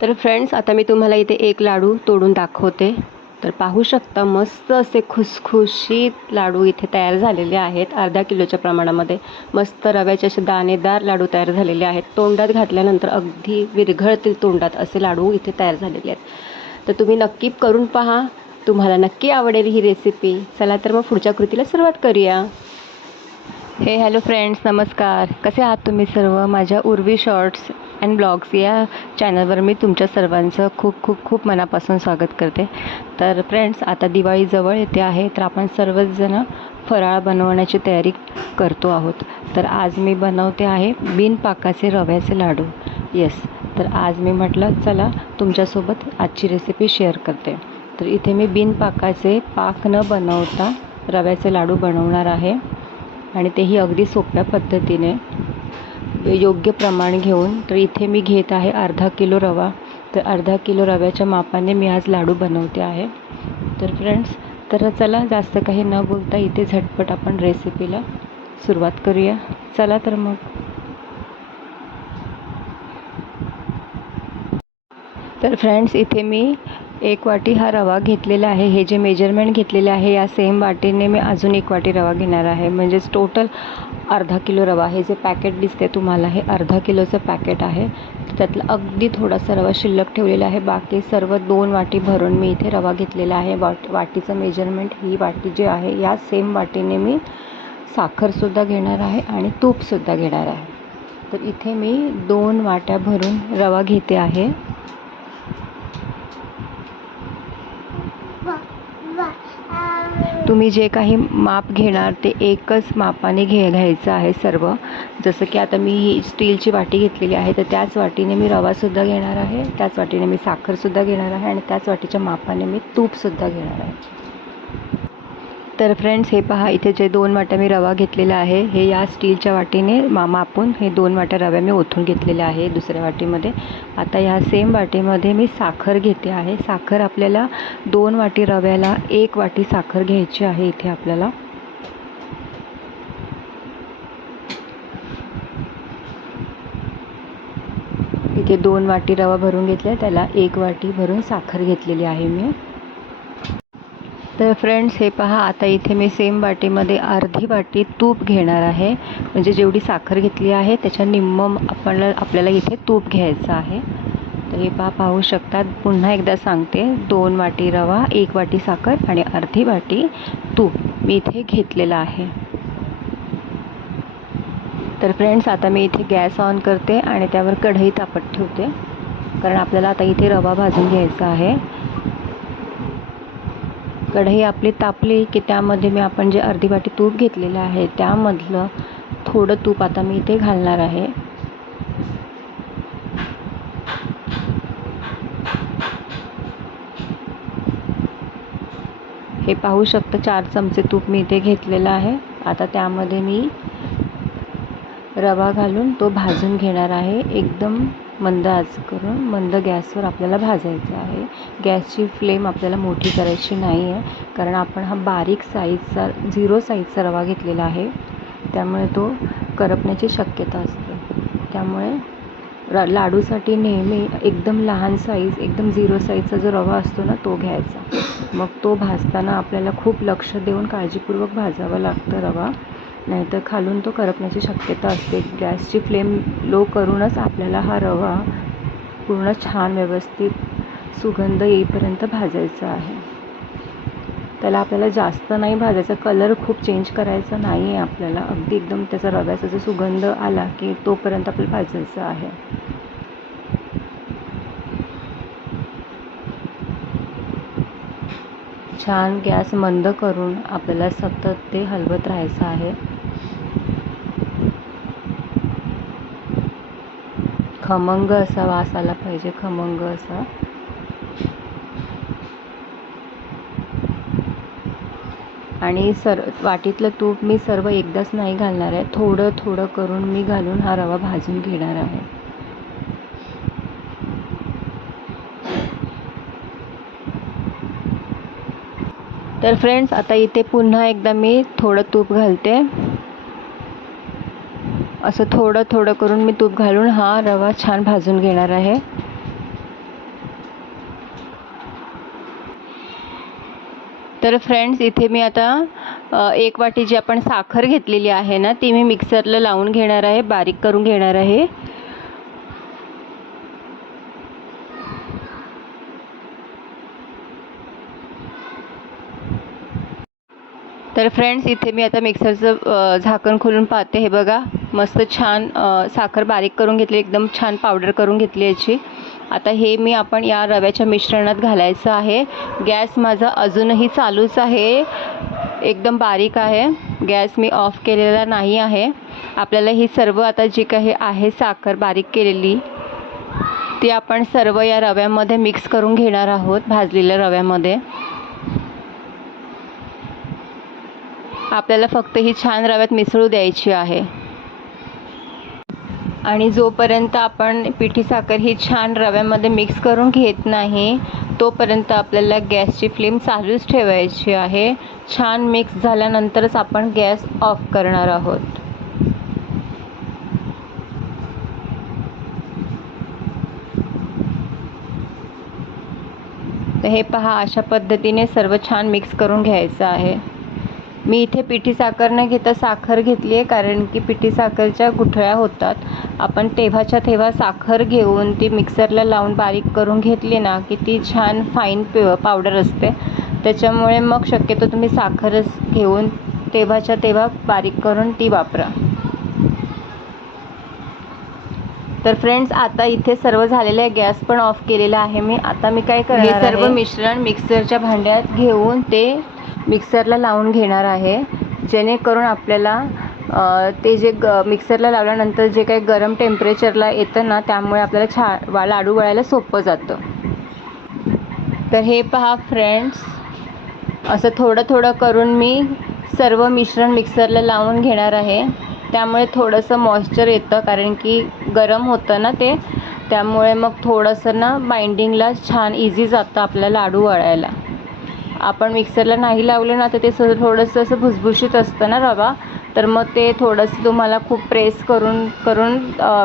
तर फ्रेंड्स आता मी तुम्हाला इथे एक लाडू तोडून दाखवते. तर पाहू शकता मस्त असे खुसखुशीत लाडू इथे तयार झालेले आहेत अर्ध्या किलोच्या प्रमाणामध्ये. मस्त रव्याचे असे दाणेदार लाडू तयार झालेले आहेत. तोंडात घातल्यानंतर अगदी विरघळतील तोंडात असे लाडू इथे तयार झालेले आहेत. तर तुम्ही नक्की करून पहा. तुम्हाला नक्की आवडेल ही रेसिपी चला तर मग पुढच्या कृतीला सुरुवात करूया. हे हॅलो फ्रेंड्स नमस्कार. कसे आहात तुम्ही सर्व? माझ्या उर्वी शॉर्ट्स अँड ब्लॉग्स या चॅनलवर मी तुमच्या सर्वांचं खूप खूप खूप मनापासून स्वागत करते. तर फ्रेंड्स आता दिवाळी जवळ येते आहे तर आपण सर्वच फराळ बनवण्याची तयारी करतो आहोत. तर आज मी बनवते आहे बिनपाकाचे रव्याचे लाडू. येस तर आज मी म्हटलं चला तुमच्यासोबत आजची रेसिपी शेअर करते. तर इथे मी बिनपाकाचे पाक न बनवता रव्याचे लाडू बनवणार आहे. आणि तेही अगदी सोप्या पद्धतीने. योग्य प्रमाण घेऊन तर इथे मी घेत आहे अर्धा किलो रवा. तर अर्धा किलो रव्याच्या मापाने मी आज लाडू बनवते आहे. तर फ्रेंड्स तर चला जास्त काही न बोलता इथे झटपट आपण रेसिपीला सुरुवात करूया. चला तर मग. तर फ्रेंड्स इथे मी एक वाटी हा रवा घेतलेला आहे. हे जे मेजरमेंट घेतलेले आहे या सेम वाटीने मी अजून एक वाटी रवा घेणार आहे. म्हणजेच टोटल अर्धा किलो रवा. हे जे पॅकेट दिसते तुम्हाला हे अर्धा किलोचं पॅकेट आहे. त्यातलं अगदी थोडासा रवा शिल्लक ठेवलेला आहे. बाकी सर्व दोन वाटी भरून मी इथे रवा घेतलेला आहे. वाट वाटीचं मेजरमेंट ही वाटी जी आहे या सेम वाटीने मी साखरसुद्धा घेणार आहे आणि तूपसुद्धा घेणार आहे. तर इथे मी दोन वाट्या भरून रवा घेते आहे. तुम्ही जे काही माप घेणार ते एकच मापाने घे घ्यायचं आहे सर्व. जसं की आता मी ही स्टीलची वाटी घेतलेली आहे तर त्याच वाटीने मी रवासुद्धा घेणार आहे त्याच वाटीने मी साखरसुद्धा घेणार आहे आणि त्याच वाटीच्या मापाने मी तूपसुद्धा घेणार आहे. तर फ्रेंड्स हे पहा इथे जे दोन वाट्या मी रवा घेतलेला आहे हे या स्टीलच्या वाटीने मा मापून हे दोन वाट्या रव्या मी ओथून घेतलेल्या आहे दुसऱ्या वाटीमध्ये. आता ह्या सेम वाटीमध्ये मी साखर घेते आहे. साखर आपल्याला दोन वाटी रव्याला एक वाटी साखर घ्यायची आहे इथे आपल्याला. इथे दोन वाटी रवा भरून घेतला त्याला एक वाटी भरून साखर घेतलेली आहे मी. तर फ्रेंड्स हे पहा आता इथे मी सेम वाटीमध्ये अर्धी वाटी तूप घेणार आहे. म्हणजे जेवढी साखर घेतली आहे त्याच्या निम्म आपण आपल्याला इथे तूप घ्यायचं आहे. तर हे पहा पाहू शकतात. पुन्हा एकदा सांगते. दोन वाटी रवा एक वाटी साखर आणि अर्धी वाटी तूप मी इथे घेतलेलं आहे. तर फ्रेंड्स आता मी इथे गॅस ऑन करते आणि त्यावर कढई तापत ठेवते. कारण आपल्याला आता इथे रवा भाजून घ्यायचा आहे. कढई आपली तापली की त्यामध्ये मी आपण जे अर्धी वाटी तूप घेतलेलं आहे त्यामधलं थोडं तूप आता मी इथे घालणार आहे. हे पाहू शकतं चार चमचे तूप मी इथे घेतलेलं आहे. आता त्यामध्ये मी रवा घालून तो भाजून घेणार आहे. एकदम मंद आच करून मंद गॅसवर आपल्याला भाजायचं आहे. गॅसची फ्लेम आपल्याला मोठी करायची नाही आहे कारण आपण हा बारीक साईजचा झिरो साईजचा रवा घेतलेला आहे. त्यामुळे तो करपण्याची शक्यता असते. त्यामुळे र लाडूसाठी नेहमी एकदम लहान साईज एकदम झिरो साईजचा जो रवा असतो ना तो घ्यायचा. मग तो भाजताना आपल्याला खूप लक्ष देऊन काळजीपूर्वक भाजावं लागतं रवा. नाहीतर खालून तो करपण्याची शक्यता असते. गॅसची फ्लेम लो करूनच आपल्याला हा रवा पूर्ण छान व्यवस्थित सुगंध येईपर्यंत भाजायचा आहे. त्याला आपल्याला जास्त नाही भाजायचा कलर खूप चेंज करायचा नाही आहे आपल्याला. अगदी एकदम त्याचा रव्याचा जो सुगंध आला की तोपर्यंत आपल्याला भाजायचं आहे. छान गॅस मंद करून आपल्याला सतत ते हलवत राहायचं आहे. खमंग असा वास आला पाहिजे खमंग असा. आणि सर वाटीतलं तूप मी सर्व एकदाच नाही घालणार आहे. थोडं थोडं करून मी घालून हा रवा भाजून घेणार आहे. तर फ्रेंड्स आता इथे पुन्हा एकदा मी थोडं तूप घालते. असं थोडं थोडं करून मी तूप घालून हा रवा छान भाजून घेणार आहे. तर फ्रेंड्स इथे मी आता एक वाटी जी आपण साखर घेतलेली आहे ना ती मी मिक्सरला लावून घेणार आहे बारीक करून घेणार आहे. तर फ्रेंड्स इथे मी आता मिक्सरचं झाकण खोलून पाहते हे बघा. मस्त छान साखर बारीक करून घेतली एकदम छान पावडर करून घेतली याची. आता हे मी आपण या रव्याच्या मिश्रणात घालायचं आहे. गॅस माझा अजूनही चालूच आहे. एकदम बारीक आहे. गॅस मी ऑफ केलेला नाही आहे. आपल्याला ही सर्व आता जी काही आहे साखर बारीक केलेली ती आपण सर्व या रव्यामध्ये मिक्स करून घेणार आहोत भाजलेल्या रव्यामध्ये. आपल्याला फक्त ही छान रव्यात मिसळू द्यायची आहे. आणि जोपर्यंत आपण पिठी साखर ही छान रव्यामध्ये मिक्स करून घेत नाही तोपर्यंत आपल्याला गॅसची फ्लेम चालूच ठेवायची आहे. छान मिक्स झाल्यानंतरच आपण गॅस ऑफ करणार आहोत. तर हे पहा अशा पद्धतीने सर्व छान मिक्स करून घ्यायचं आहे. मी इथे पिठी साखर न घेता साखर घेतली आहे कारण की पिठी साखरच्या गुठळ्या होतात. आपण तेव्हाच्या तेव्हा साखर घेऊन ती मिक्सरला लावून बारीक करून घेतली ना की ती छान फाईन पावडर असते. त्याच्यामुळे मग शक्यतो तुम्ही साखरच घेऊन तेव्हाच्या तेव्हा बारीक करून ती वापरा. तर फ्रेंड्स आता इथे सर्व झालेलं आहे गॅस पण ऑफ केलेला आहे मी. आता मी काय करणार सर्व मिश्रण मिक्सरच्या भांड्यात घेऊन ते मिक्सरला लावून घेणार आहे. जेणेकरून आपल्याला ते जे ग मिक्सरला लावल्यानंतर जे काही गरम टेम्परेचरला येतं ना त्यामुळे आपल्याला छा वा लाडू वळायला सोपं जातं. तर हे पहा फ्रेंड्स असं थोडं थोडं करून मी सर्व मिश्रण मिक्सरला लावून घेणार आहे. त्यामुळे थोडंसं मॉइश्चर येतं कारण की गरम होतं ना ते. त्यामुळे मग थोडंसं ना बाइंडिंगला छान इझी जातं आपल्या लाडू वळायला. आपण मिक्सरला नाही लावलं ना तर ते स थोडंसं असं भुसभुशीत असतं ना रवा. तर मग ते थोडंसं तुम्हाला खूप प्रेस करून करून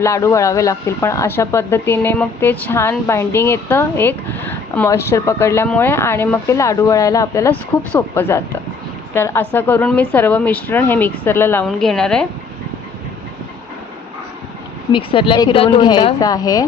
लाडू वळावे लागतील. पण अशा पद्धतीने मग ते छान बाइंडिंग येतं एक मॉइश्चर पकडल्यामुळे आणि मग ते लाडू वळायला आपल्याला खूप सोपं जातं. तर असं करून मी सर्व मिश्रण हे मिक्सरला लावून घेणार आहे. मिक्सरला फिरवून. घ्यायचं आहे.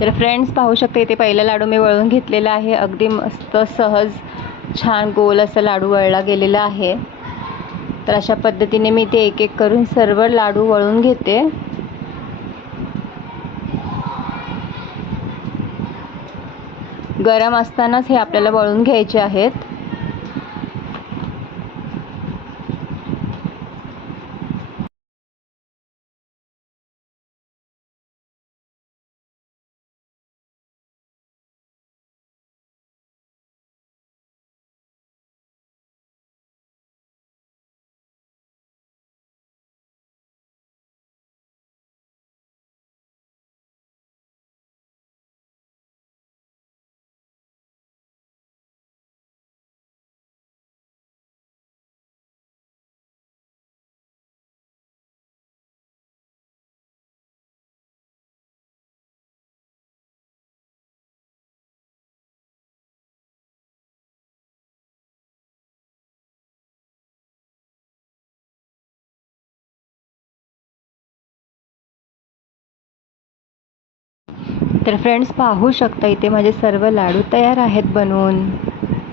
तर फ्रेंड्स पाहू शकता इथे पहिला लाडू मी वळून घेतलेला आहे. अगदी मस्त सहज छान गोल असा लाडू वळला गेलेला आहे. तर अशा पद्धतीने मी ते एक एक करून सर्व लाडू वळून घेते. गरम असतानाच हे आपल्याला वळून घ्यायचे आहेत. तर फ्रेंड्स पाहू शकता इथे माझे सर्व लाडू तयार आहेत बनवून.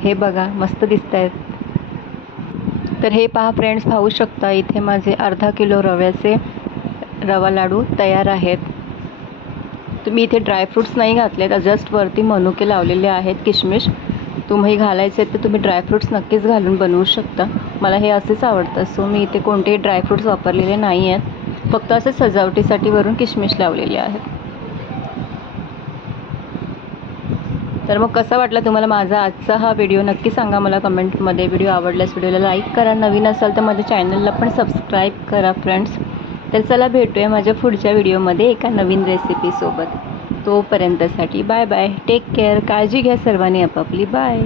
हे बघा मस्त दिसत आहेत तर हे पहा फ्रेंड्स पाहू शकता इथे माझे अर्धा किलो रव्याचे रवा लाडू तयार आहेत. तुम्ही इथे ड्रायफ्रूट्स नाही घातले तर जस्ट वरती मनुके लावलेले आहेत किशमिश. तुम्ही घालायचे तर तुम्ही ड्रायफ्रूट्स नक्कीच घालून बनवू शकता. मला हे असेच आवडतं सो मी इथे कोणतेही ड्रायफ्रूट्स वापरलेले नाही आहेत फक्त असं सजावटीसाठी वरून किशमिश लावलेले आहेत. तर मग कसा वाटला तुम्हाला माझा आजचा हा व्हिडिओ नक्की सांगा मला कमेंटमध्ये व्हिडिओ आवडल्यास व्हिडिओला लाईक करा. नवीन असाल तर माझ्या चॅनलला पण सबस्क्राईब करा फ्रेंड्स तर चला भेटूया माझ्या पुढच्या व्हिडिओमध्ये एका नवीन रेसिपीसोबत तोपर्यंतसाठी बाय बाय टेक केअर काळजी घ्या सर्वांनी आपापली. बाय